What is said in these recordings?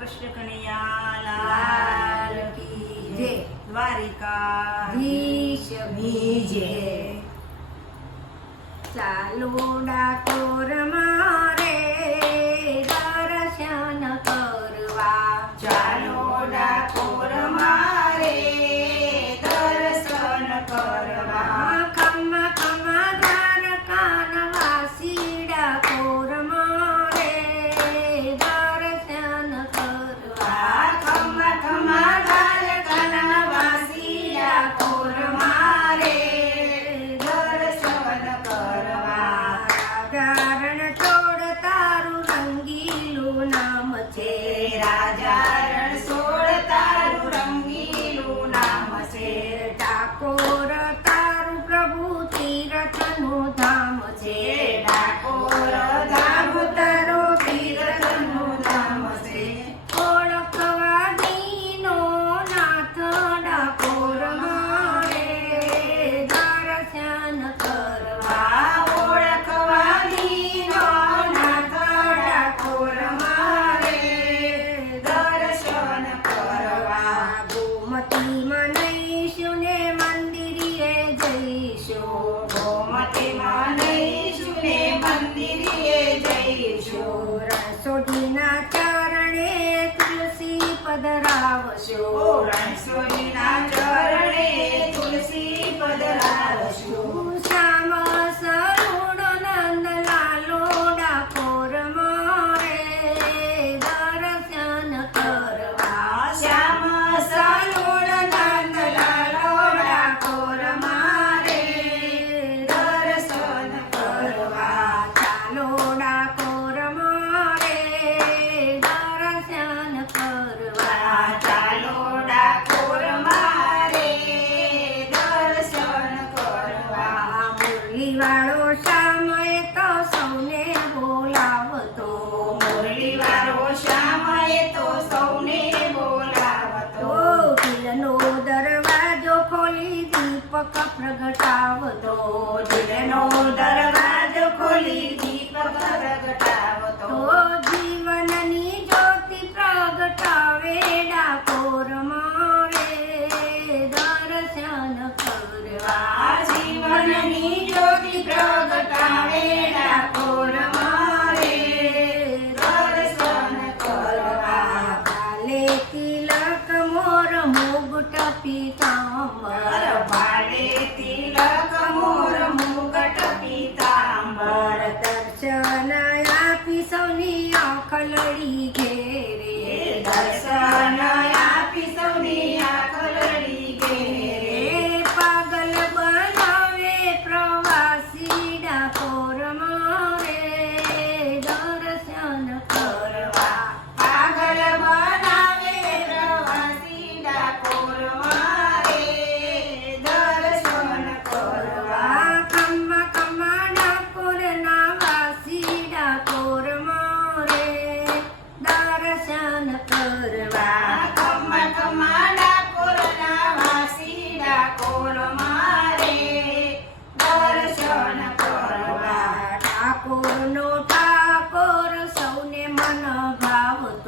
કૃષ્ણ કનૈયા લાલ કી જય. દ્વારિકા ધીશમી જય ચાલો ડાકોરમાં Oh. પ્રગટાવતો જીવનો દરવાજો ખોલી દીપ પ્રગટાવતો. જીવનની જ્યોતિ પ્રગટાવે ડાકોર મારે દર્શન કરવા. જીવનની જ્યોતિ પ્રગટાવે આપી સૌની આંખ લડી ઘેરે. દર્શન આપી સૌની આંખ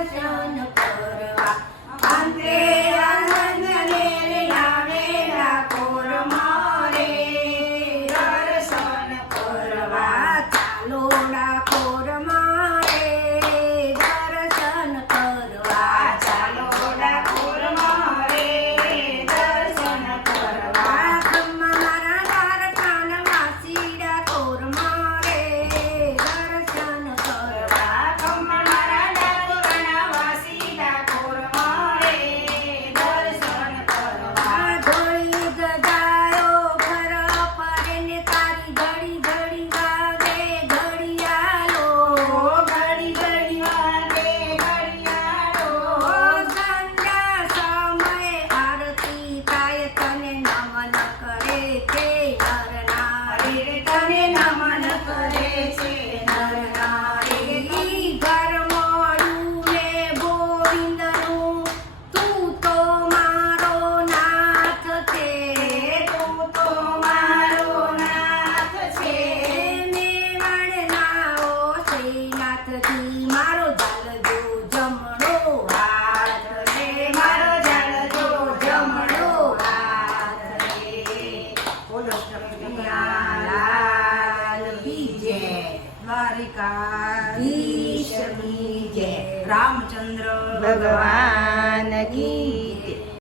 ભજન કરવા અંતે બોલો લાલ બીજે દ્વારિકાધીશની જય રામચંદ્ર ભગવાન કી